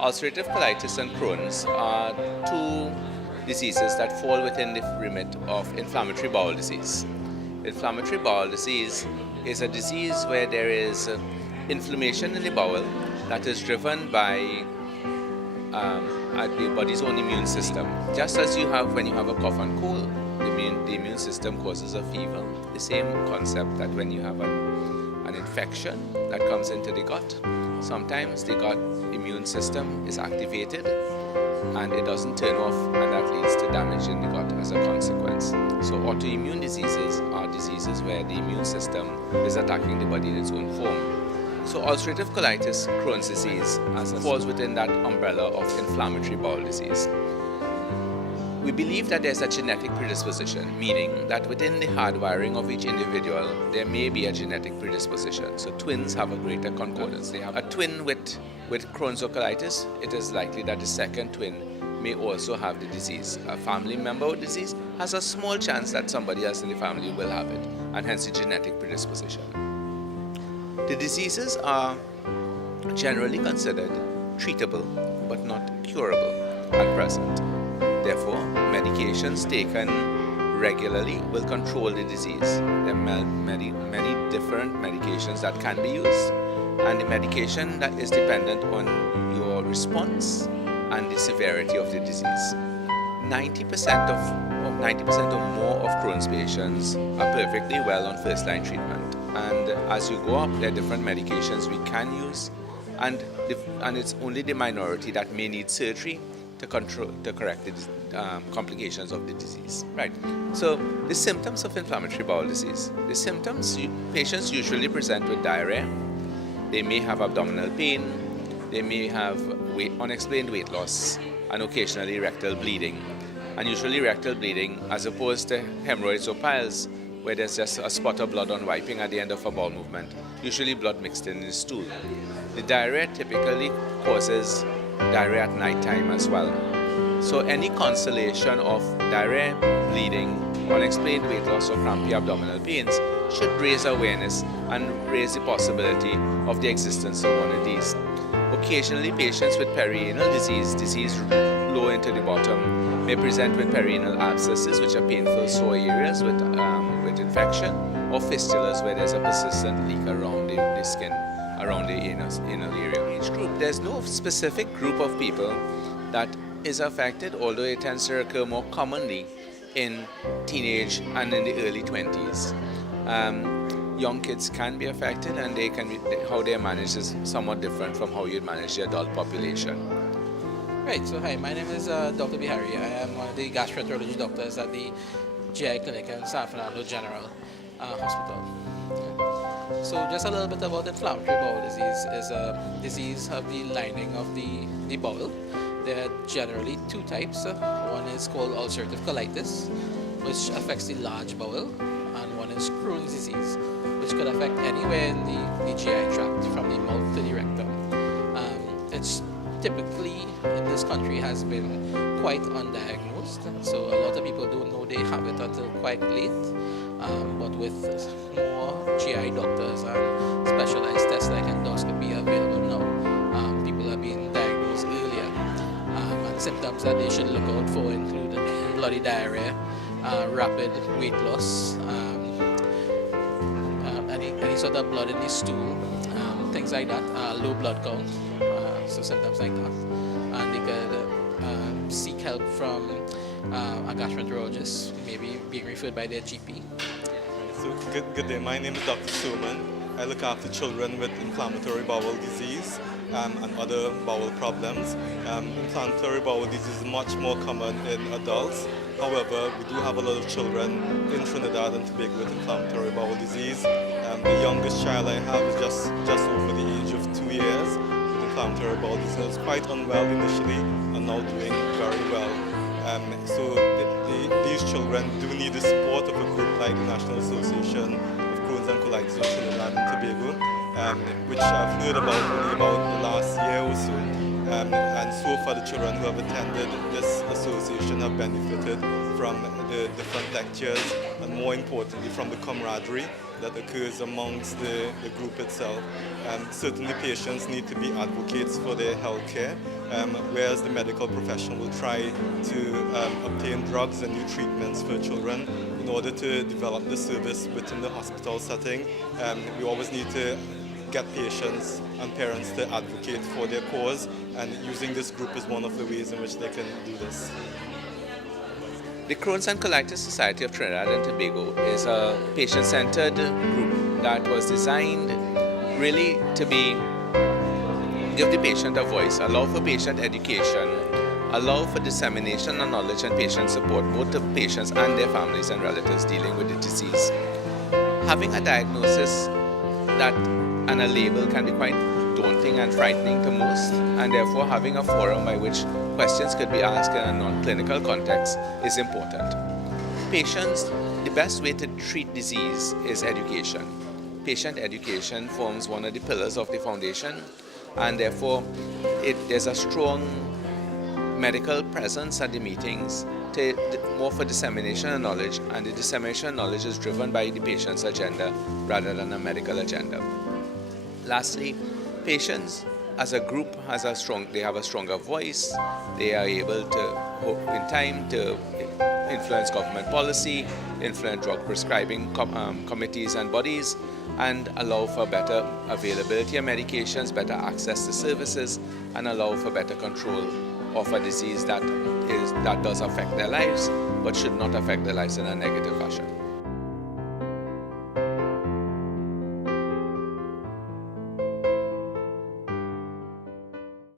Ulcerative colitis and Crohn's are two diseases that fall within the remit of inflammatory bowel disease. Inflammatory bowel disease is a disease where there is inflammation in the bowel that is driven by the body's own immune system. Just as you have when you have a cough and cold, the immune system causes a fever. The same concept that when you have an infection that comes into the gut, sometimes the gut immune system is activated and it doesn't turn off, and that leads to damage in the gut as a consequence. So autoimmune diseases are diseases where the immune system is attacking the body in its own form. So ulcerative colitis, Crohn's disease, falls within that umbrella of inflammatory bowel disease. We believe that there's a genetic predisposition, meaning that within the hardwiring of each individual, there may be a genetic predisposition. So twins have a greater concordance. They have a twin with Crohn's or colitis, it is likely that the second twin may also have the disease. A family member with disease has a small chance that somebody else in the family will have it, and hence the genetic predisposition. The diseases are generally considered treatable but not curable at present. Therefore, medications taken regularly will control the disease. There are many different medications that can be used, and the medication that is dependent on your response and the severity of the disease. 90% or more of Crohn's patients are perfectly well on first-line treatment, and as you go up, there are different medications we can use, and it's only the minority that may need surgery to correct the complications of the disease. Right. So the symptoms of inflammatory bowel disease. The symptoms, patients usually present with diarrhea. They may have abdominal pain. They may have unexplained weight loss and occasionally rectal bleeding. And usually rectal bleeding, as opposed to hemorrhoids or piles, where there's just a spot of blood on wiping at the end of a bowel movement. Usually blood mixed in the stool. The diarrhea typically causes diarrhea at night time as well. So any constellation of diarrhea, bleeding, unexplained weight loss or crampy abdominal pains should raise awareness and raise the possibility of the existence of one of these. Occasionally patients with perianal disease low into the bottom, may present with perianal abscesses, which are painful sore areas with infection, or fistulas where there's a persistent leak around the skin, around the anal area. Each group, there's no specific group of people that is affected, although it tends to occur more commonly in teenage and in the early 20s. Young kids can be affected, and how they're managed is somewhat different from how you'd manage the adult population. Right, so hi, my name is Dr. Bihari. I am one of the gastroenterology doctors at the GI Clinic in San Fernando General Hospital. So just a little bit about inflammatory bowel disease. Is a disease of the lining of the bowel. There are generally two types. One is called ulcerative colitis, which affects the large bowel, and one is Crohn's disease, which could affect anywhere in the GI tract, from the mouth to the rectum. It's typically in this country has been quite undiagnosed, so a lot of people don't know they have it until quite late. But with more GI doctors and specialized tests like endoscopy available now, people are being diagnosed earlier. And symptoms that they should look out for include bloody diarrhea, rapid weight loss, any sort of blood in the stool, things like that, low blood count, so symptoms like that. And they could seek help from a gastroenterologist, maybe being referred by their GP. So good day, my name is Dr. Suman. I look after children with inflammatory bowel disease and other bowel problems. Inflammatory bowel disease is much more common in adults. However, we do have a lot of children in Trinidad and Tobago with inflammatory bowel disease. The youngest child I have is just over the age of 2 years with inflammatory bowel disease. He was quite unwell initially and now doing very well. So these children do need the support of a group like the National Association of Crohn's and Colitis of Trinidad and Tobago, which I've heard about only about the last year or so. And so far the children who have attended this association have benefited from from the different lectures and more importantly from the camaraderie that occurs amongst the group itself. Certainly patients need to be advocates for their health care, whereas the medical profession will try to obtain drugs and new treatments for children. In order to develop the service within the hospital setting, we always need to get patients and parents to advocate for their cause, and using this group is one of the ways in which they can do this. The Crohn's and Colitis Society of Trinidad and Tobago is a patient-centered group that was designed really to give the patient a voice, allow for patient education, allow for dissemination of knowledge and patient support, both to patients and their families and relatives dealing with the disease. Having a diagnosis and a label can be quite daunting and frightening to most, and therefore having a forum by which questions could be asked in a non-clinical context is important. Patients, the best way to treat disease is education. Patient education forms one of the pillars of the foundation, and therefore there's a strong medical presence at the meetings more for dissemination of knowledge, and the dissemination of knowledge is driven by the patient's agenda rather than a medical agenda. Lastly, patients as a group have a stronger voice. They are able to, in time, to influence government policy, influence drug prescribing committees and bodies, and allow for better availability of medications, better access to services, and allow for better control of a disease that does affect their lives, but should not affect their lives in a negative fashion.